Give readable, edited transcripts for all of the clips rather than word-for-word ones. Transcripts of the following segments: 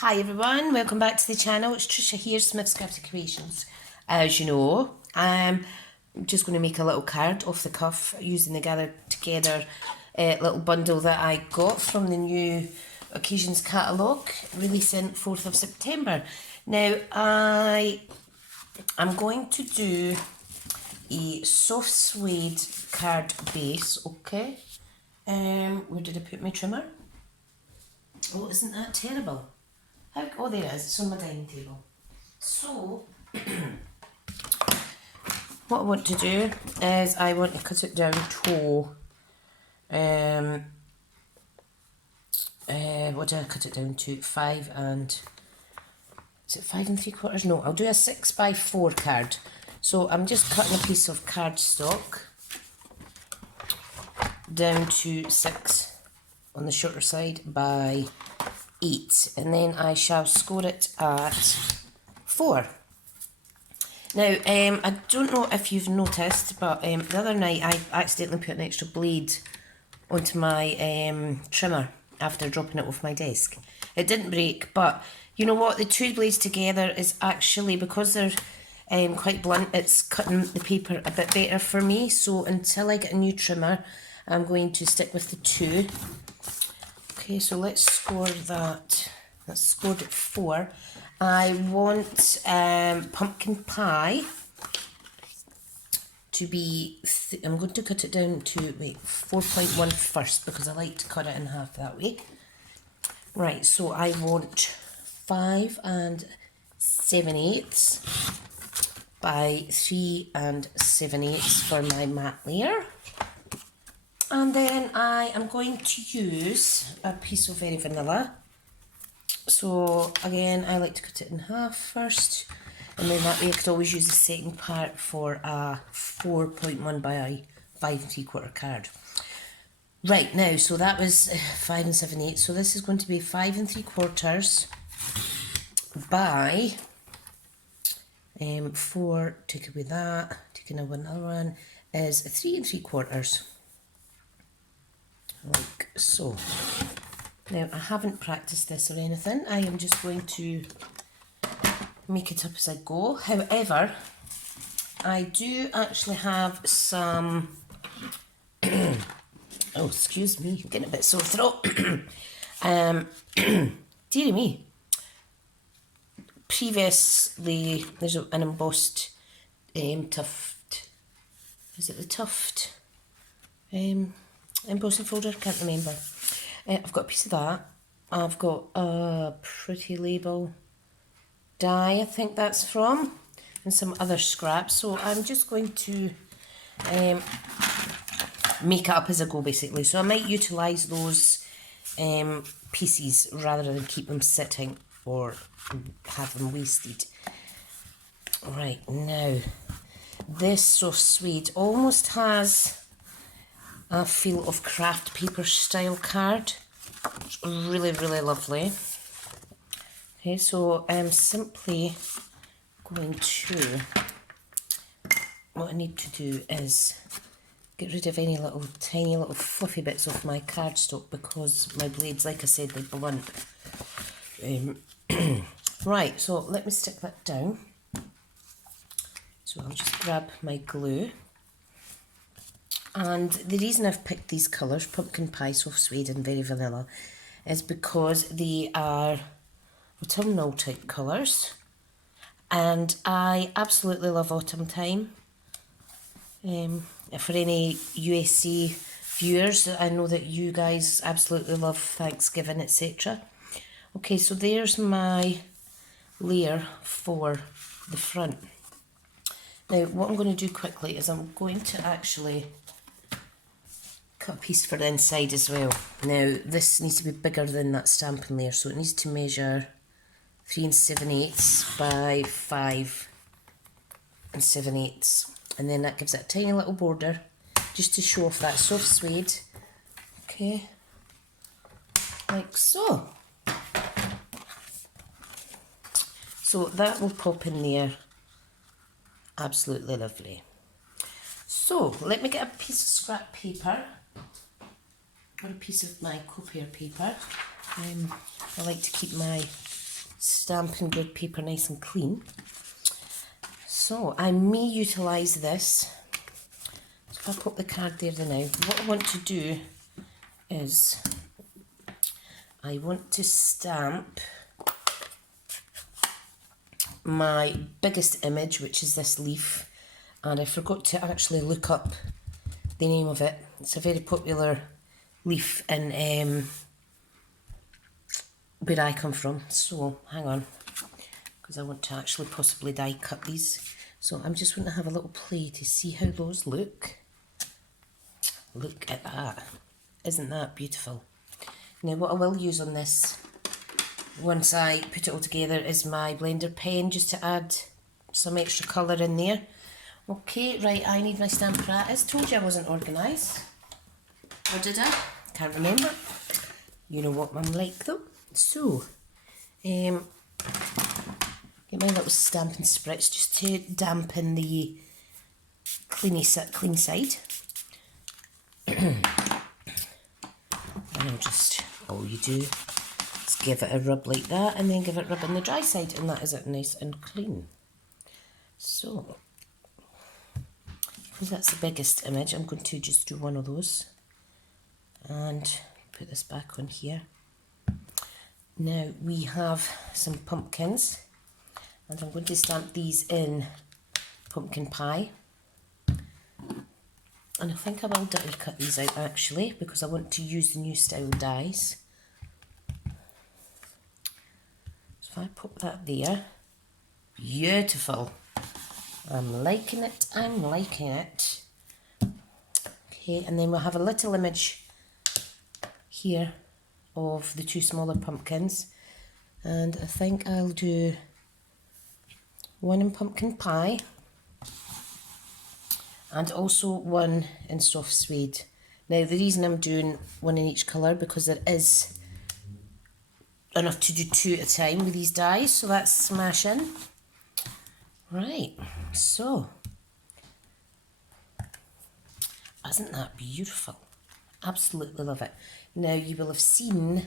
Hi everyone, welcome back to the channel. It's Trisha here, Smithscraftycreations. As you know, I'm just going to make a little card off the cuff using the Gather Together little bundle that I got from the new Occasions catalogue, releasing 4th of September. Now, I'm going to do a soft suede card base, okay? Where did I put my trimmer? Oh, isn't that terrible? Oh, there it is. It's on my dining table. So, what I want to do is I want to cut it down to, what do I cut it down to? 5 and, is it 5 3/4? No, I'll do a 6x4 card. So I'm just cutting a piece of cardstock down to 6 on the shorter side by 8, and then I shall score it at 4. Now, I don't know if you've noticed, but the other night I accidentally put an extra blade onto my trimmer after dropping it off my desk. It didn't break, but you know what? The two blades together is actually, because they're quite blunt, it's cutting the paper a bit better for me. So until I get a new trimmer, I'm going to stick with the two. Okay, so let's score that. That's scored at 4. I want pumpkin pie to be, I'm going to cut it down to, 4.1 first, because I like to cut it in half that way. Right, so I want 5 7/8 by 3 7/8 for my mat layer. And then I am going to use a piece of very vanilla. So again, I like to cut it in half first, and then that way I could always use the second part for a 4.1 by 5 3/4 card. Right, now, so that was 5 7/8. So this is going to be 5 3/4 by 4, take away that, take another one, is 3 3/4. Like so. Now, I haven't practiced this or anything. I am just going to make it up as I go. However, I do actually have some oh, excuse me, I'm getting a bit sore throat. Dearie me. Previously, there's an embossed tuft. Is it the tuft? Embossing folder, can't remember. I've got a piece of that. I've got a pretty label die, I think that's from, and some other scraps. So I'm just going to make it up as I go, basically. So I might utilise those pieces rather than keep them sitting or have them wasted. Right, now, this soft suede almost has a feel of craft paper style card. It's really, really lovely. Okay, so I'm simply going to, what I need to do is get rid of any little tiny little fluffy bits of my cardstock, because my blades, like I said, they're blunt. Right, so let me stick that down. So I'll just grab my glue. And the reason I've picked these colours, pumpkin pie, soft suede and very vanilla, is because they are autumnal type colours, and I absolutely love autumn time. For any USA viewers, I know that you guys absolutely love Thanksgiving, etc. Okay, so there's my layer for the front. Now, what I'm going to do quickly is I'm going to actually cut a piece for the inside as well. Now, this needs to be bigger than that stamping layer, so it needs to measure 3 7/8 by 5 7/8, and then that gives it a tiny little border just to show off that soft suede. Okay, like so. So that will pop in there. Absolutely lovely. So let me get a piece of scrap paper, or a piece of my copier paper. I like to keep my Stampin' Grid paper nice and clean. So I may utilise this. So if I put the card there now, what I want to do is I want to stamp my biggest image, which is this leaf, and I forgot to actually look up the name of it. It's a very popular leaf in where I come from. So hang on, because I want to actually possibly die cut these. So I'm just going to have a little play to see how those look. Look at that. Isn't that beautiful? Now what I will use on this, once I put it all together, is my blender pen, just to add some extra colour in there. Okay, right, I need my stamp apparatus. Told you I wasn't organised. Or did I? Can't remember. You know what I'm like though. So, get my little stamping spritz just to dampen the clean side. And I'll just, all you do is give it a rub like that, and then give it a rub on the dry side, and that is it, nice and clean. So, because that's the biggest image, I'm going to just do one of those and put this back on here. Now we have some pumpkins, and I'm going to stamp these in pumpkin pie. And I think I will die cut these out actually, because I want to use the new style dies. So if I put that there, beautiful. I'm liking it, I'm liking it. Okay, and then we'll have a little image here of the two smaller pumpkins. And I think I'll do one in pumpkin pie, and also one in soft suede. Now the reason I'm doing one in each colour, because there is enough to do two at a time with these dies, so that's smashing. Right, so, isn't that beautiful? Absolutely love it. Now you will have seen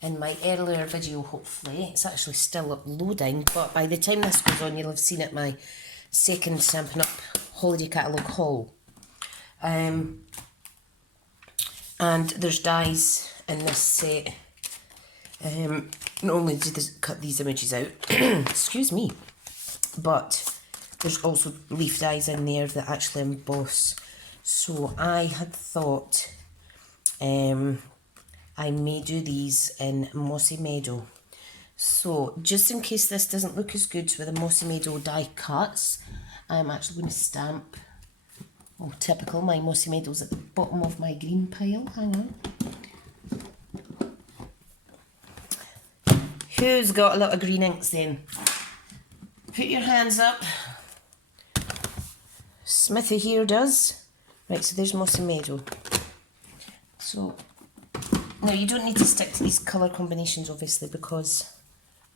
in my earlier video, hopefully, it's actually still uploading, but by the time this goes on you'll have seen it, my second Stampin' Up holiday catalogue haul. And there's dies in this set. Not only did I cut these images out, excuse me, but there's also leaf dies in there that actually emboss. So I had thought I may do these in Mossy Meadow. So just in case this doesn't look as good with the Mossy Meadow die cuts, I'm actually going to stamp, oh typical, my Mossy Meadow's at the bottom of my green pile. Hang on. Who's got a lot of green inks then? Put your hands up. Smithy here does. Right, so there's Mossy Meadow. So, now you don't need to stick to these colour combinations obviously, because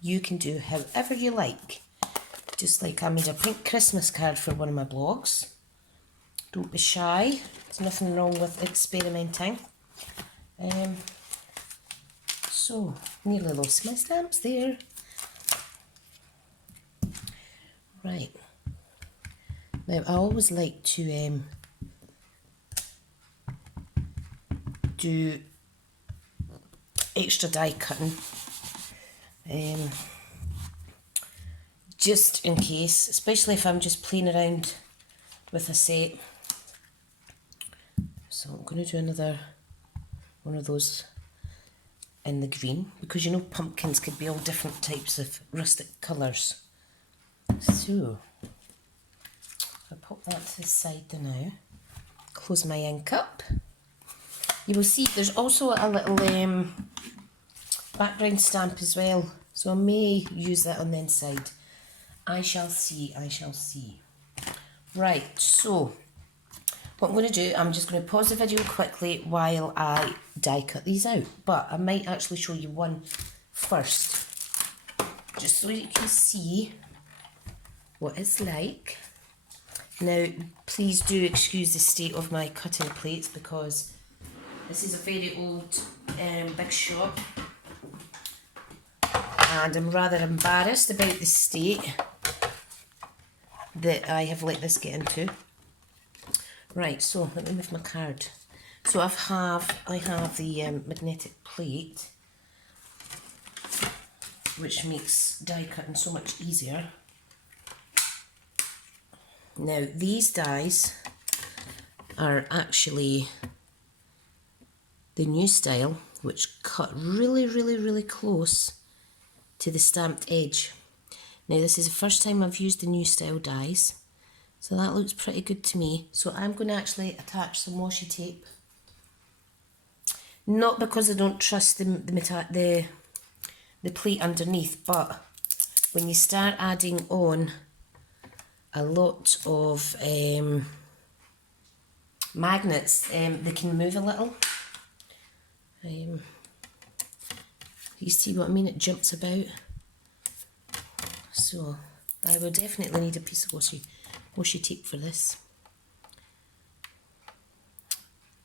you can do however you like. Just like I made a pink Christmas card for one of my blogs. Don't be shy. There's nothing wrong with experimenting. So, nearly lost my stamps there. Right. Now, I always like to do extra die cutting, just in case, especially if I'm just playing around with a set. So I'm going to do another one of those in the green, because you know pumpkins could be all different types of rustic colours. So I'll pop that to the side now, close my ink up. You will see there's also a little background stamp as well, so I may use that on the inside. I shall see, I shall see. Right, so what I'm going to do, I'm just going to pause the video quickly while I die cut these out, but I might actually show you one first, just so you can see what it's like. Now, please do excuse the state of my cutting plates, because this is a very old big shop, and I'm rather embarrassed about the state that I have let this get into. Right, so let me move my card. So I have the magnetic plate, which makes die cutting so much easier. Now these dies are actually the new style, which cut really close to the stamped edge. Now this is the first time I've used the new style dies, so that looks pretty good to me. So I'm going to actually attach some washi tape. Not because I don't trust the plate underneath, but when you start adding on a lot of magnets, they can move a little. You see what I mean? It jumps about. So I will definitely need a piece of washi tape for this.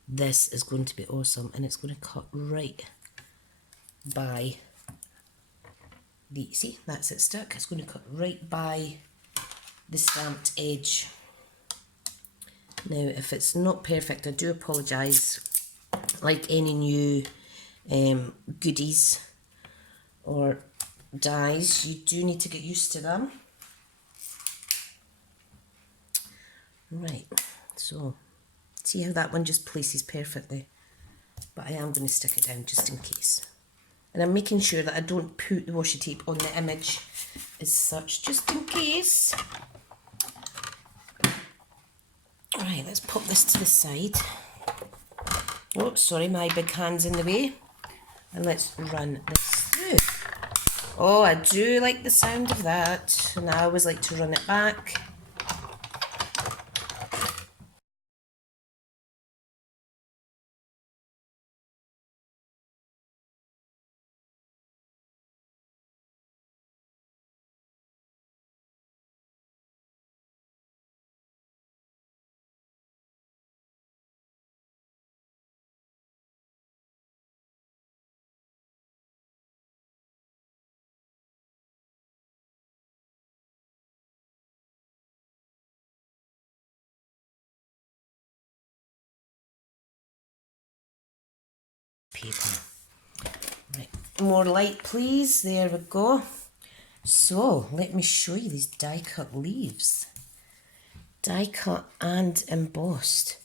This is going to be awesome, and it's going to cut right by the, see, that's it stuck. It's going to cut right by the stamped edge. Now if it's not perfect, I do apologise. Like any new goodies or dies, you do need to get used to them. Right, so see how that one just places perfectly, but I am going to stick it down just in case. And I'm making sure that I don't put the washi tape on the image as such, just in case. Right, let's pop this to the side. Oh, sorry, my big hand's in the way. And let's run this through. Oh, I do like the sound of that. And I always like to run it back. Paper. Right, more light please, there we go. So let me show you these die cut leaves. Die cut and embossed.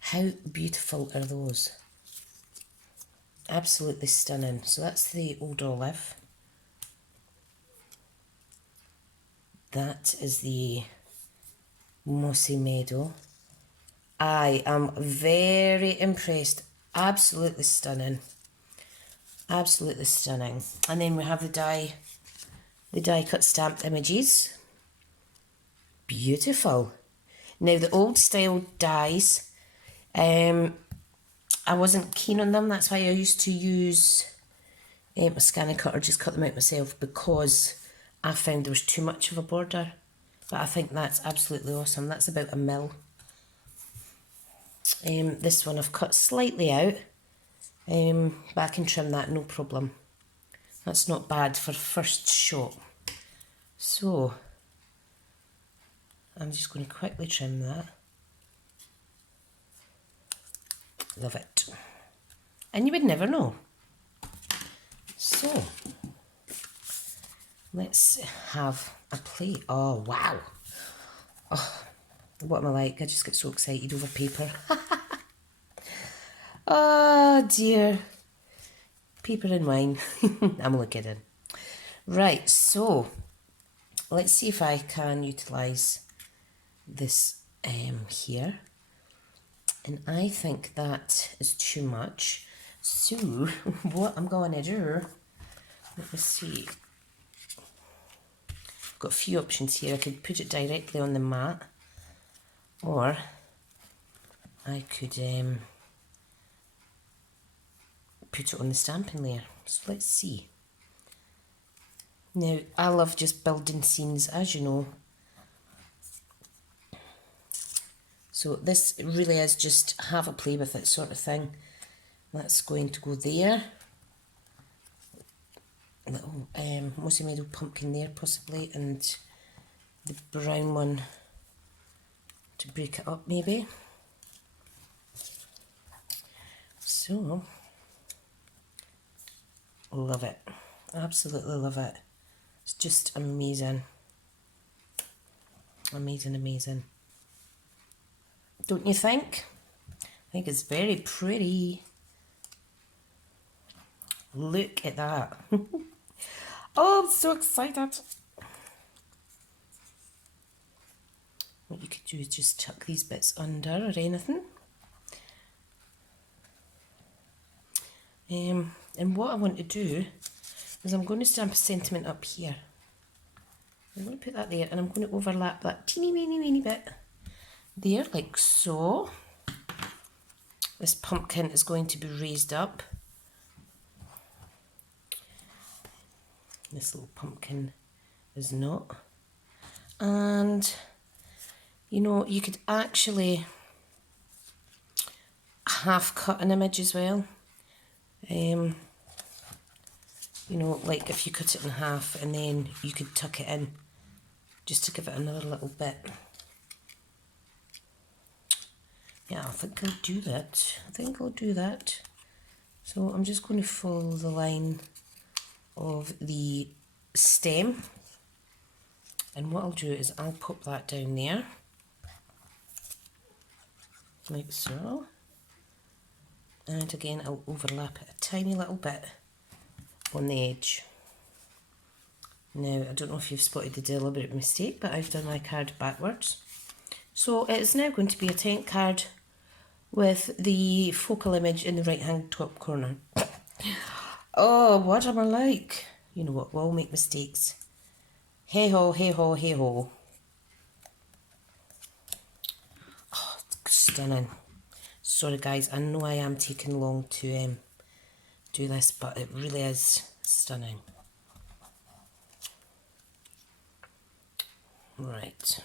How beautiful are those? Absolutely stunning. So that's the old olive. That is the mossy meadow. I am very impressed. Absolutely stunning. Absolutely stunning. And then we have the die cut stamped images. Beautiful. Now the old style dies, I wasn't keen on them. That's why I used to use a scanning cutter, just cut them out myself, because I found there was too much of a border. But I think that's absolutely awesome. That's about 1 mil. This one I've cut slightly out, but I can trim that, no problem. That's not bad for first shot. So I'm just going to quickly trim that. Love it. And you would never know. So let's have a play. Oh wow. Oh, what am I like? I just get so excited over paper. Oh dear. Paper and wine. I'm only kidding. Right, so let's see if I can utilise this here. And I think that is too much. So what I'm going to do, let me see. I've got a few options here. I could put it directly on the mat, or I could put it on the stamping layer. So let's see. Now, I love just building scenes, as you know. So this really is just have a play with it sort of thing. That's going to go there. little mossy meadow pumpkin there possibly, and the brown one to break it up maybe. So, love it. Absolutely love it. It's just amazing. Amazing, amazing. Don't you think? I think it's very pretty. Look at that. Oh, I'm so excited. What you could do is just tuck these bits under or anything. And what I want to do is I'm going to stamp a sentiment up here. I'm going to put that there, and I'm going to overlap that teeny weeny bit there, like so. This pumpkin is going to be raised up. This little pumpkin is not. And, you know, you could actually half cut an image as well. You know, like if you cut it in half and then you could tuck it in just to give it another little bit. Yeah, I think I'll do that. I think I'll do that. So I'm just going to follow the line of the stem, and what I'll do is I'll pop that down there like so, and again I'll overlap it a tiny little bit on the edge. Now I don't know if you've spotted the deliberate mistake, but I've done my card backwards, so it is now going to be a tent card with the focal image in the right hand top corner. Oh, what am I like? You know what, we all make mistakes. Hey ho, hey ho, hey ho. Oh, stunning. Sorry guys, I know I am taking long to do this, but it really is stunning. Right.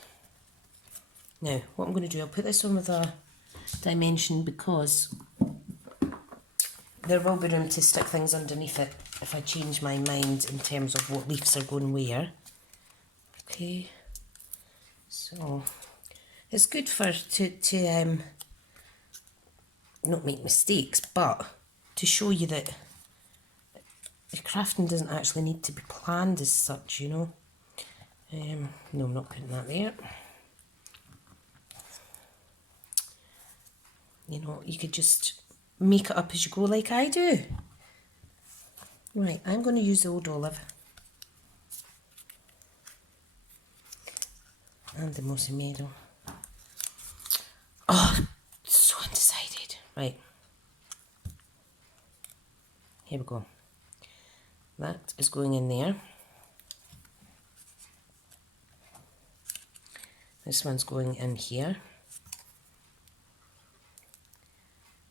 Now, what I'm going to do, I'll put this on with a dimension because there will be room to stick things underneath it if I change my mind in terms of what leaves are going where. Okay, so it's good for to not make mistakes, but to show you that the crafting doesn't actually need to be planned as such, you know. No, I'm not putting that there. You know, you could just make it up as you go like I do. Right, I'm going to use the old olive and the mossy meadow. Oh, so undecided. Right, here we go. That is going in there. This one's going in here.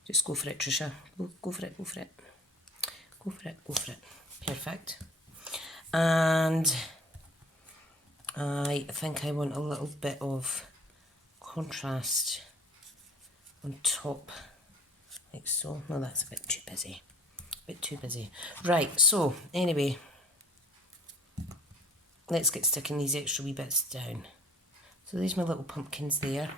Just go for it, Trisha. Go for it, go for it. Go for it, go for it. Perfect. And I think I want a little bit of contrast on top, like so. No, that's a bit too busy. A bit too busy. Right, so anyway, let's get sticking these extra wee bits down. So there's my little pumpkins there.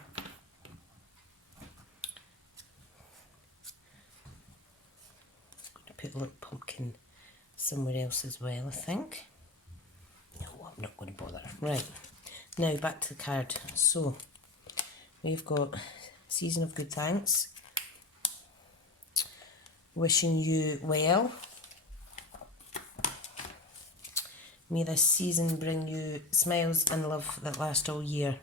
Put a little pumpkin somewhere else as well, I think. No, I'm not going to bother. Right, now back to the card. So, we've got Season of Good Thanks. Wishing you well. May this season bring you smiles and love that last all year.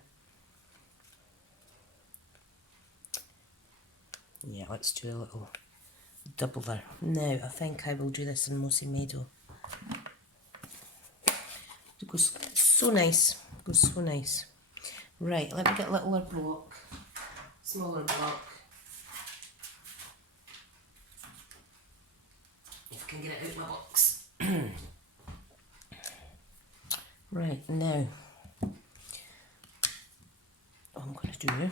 Yeah, let's do a little double there. Now, I think I will do this in mossy meadow. It goes so nice. It goes so nice. Right, let me get a littler block. Smaller block. If I can get it out of my box. Right, now, what I'm going to do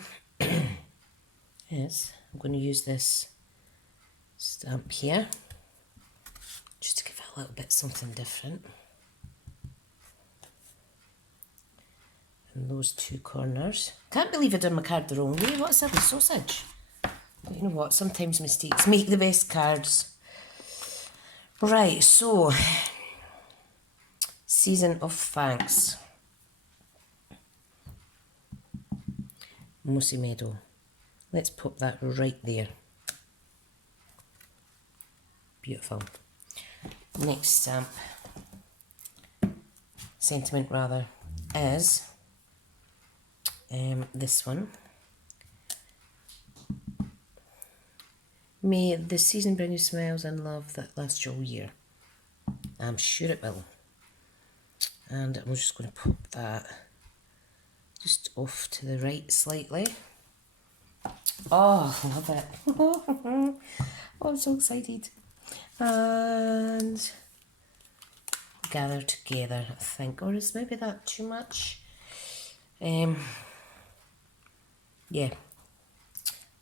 is I'm going to use this stamp here just to give it a a little bit something different. And those two corners. Can't believe I done my card the wrong way. What a silly sausage. But you know what? Sometimes mistakes make the best cards. Right, so season of thanks. Mossy Meadow. Let's pop that right there. Beautiful. Next stamp, sentiment rather, is this one. May the season bring you smiles and love that last all year. I'm sure it will. And I'm just going to pop that just off to the right slightly. Oh, love it. Oh, I'm so excited. And Gather Together, I think. Or is maybe that too much? Yeah.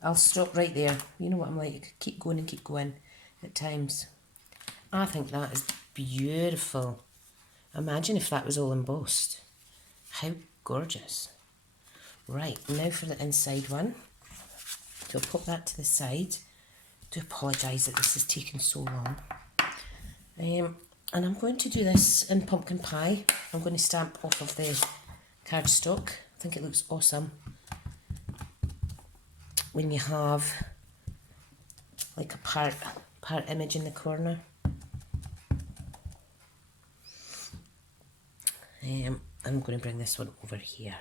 I'll stop right there. You know what I'm like. Keep going and keep going at times. I think that is beautiful. Imagine if that was all embossed. How gorgeous. Right, now for the inside one. So I'll pop that to the side. I do apologise that this has taken so long. And I'm going to do this in pumpkin pie. I'm going to stamp off of the cardstock. I think it looks awesome when you have like a part image in the corner. I'm going to bring this one over here.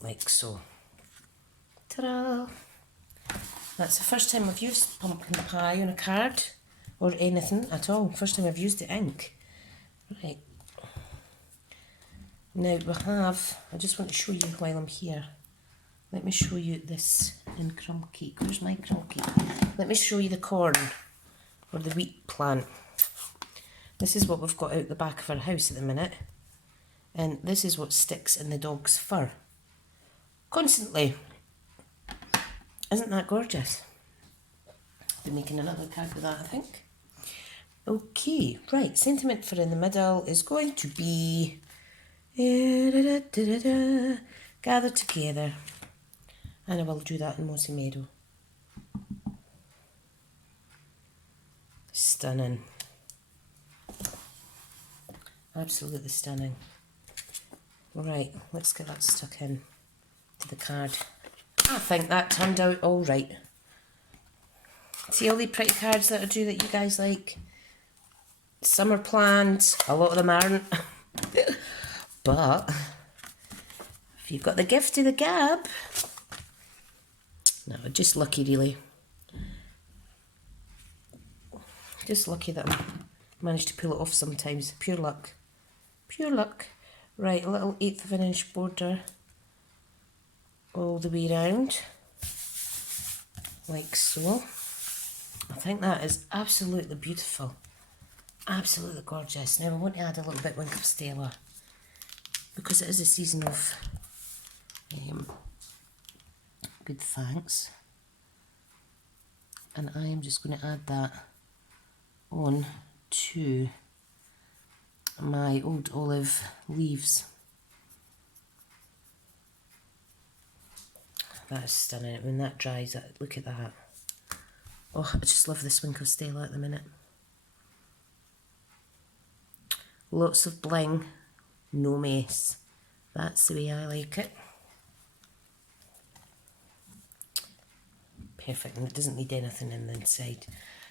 Like so. Ta-da! That's the first time I've used pumpkin pie on a card or anything at all. First time I've used the ink. Right. Now we have, I just want to show you while I'm here. Let me show you this in crumb cake. Where's my crumb cake? Let me show you the corn or the wheat plant. This is what we've got out the back of our house at the minute. And this is what sticks in the dog's fur. Constantly. Isn't that gorgeous? I'll be making another card with that, I think. Okay, right. Sentiment for in the middle is going to be Gather Together. And I will do that in Mossy Meadow. Stunning. Absolutely stunning. Right, let's get that stuck in to the card. I think that turned out all right. See all the pretty cards that I do that you guys like? Some are planned, a lot of them aren't. But if you've got the gift of the gab, no, just lucky really. Just lucky that I managed to pull it off sometimes. Pure luck. Pure luck. Right, a little 1/8 of an inch border all the way round. Like so. I think that is absolutely beautiful. Absolutely gorgeous. Now I want to add a little bit of Stella because it is a season of good thanks. And I am just going to add that on to my old olive leaves. That is stunning. When that dries, look at that. Oh, I just love this Winkle Stella at the minute. Lots of bling, no mess. That's the way I like it. Perfect, and it doesn't need anything in the inside.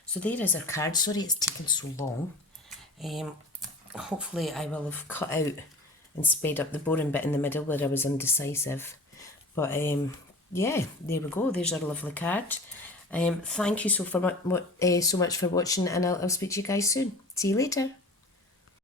So there is our card. Sorry it's taken so long. Hopefully I will have cut out and sped up the boring bit in the middle where I was indecisive. But yeah, there we go. There's our lovely card. Thank you so much for watching, and I'll speak to you guys soon. See you later.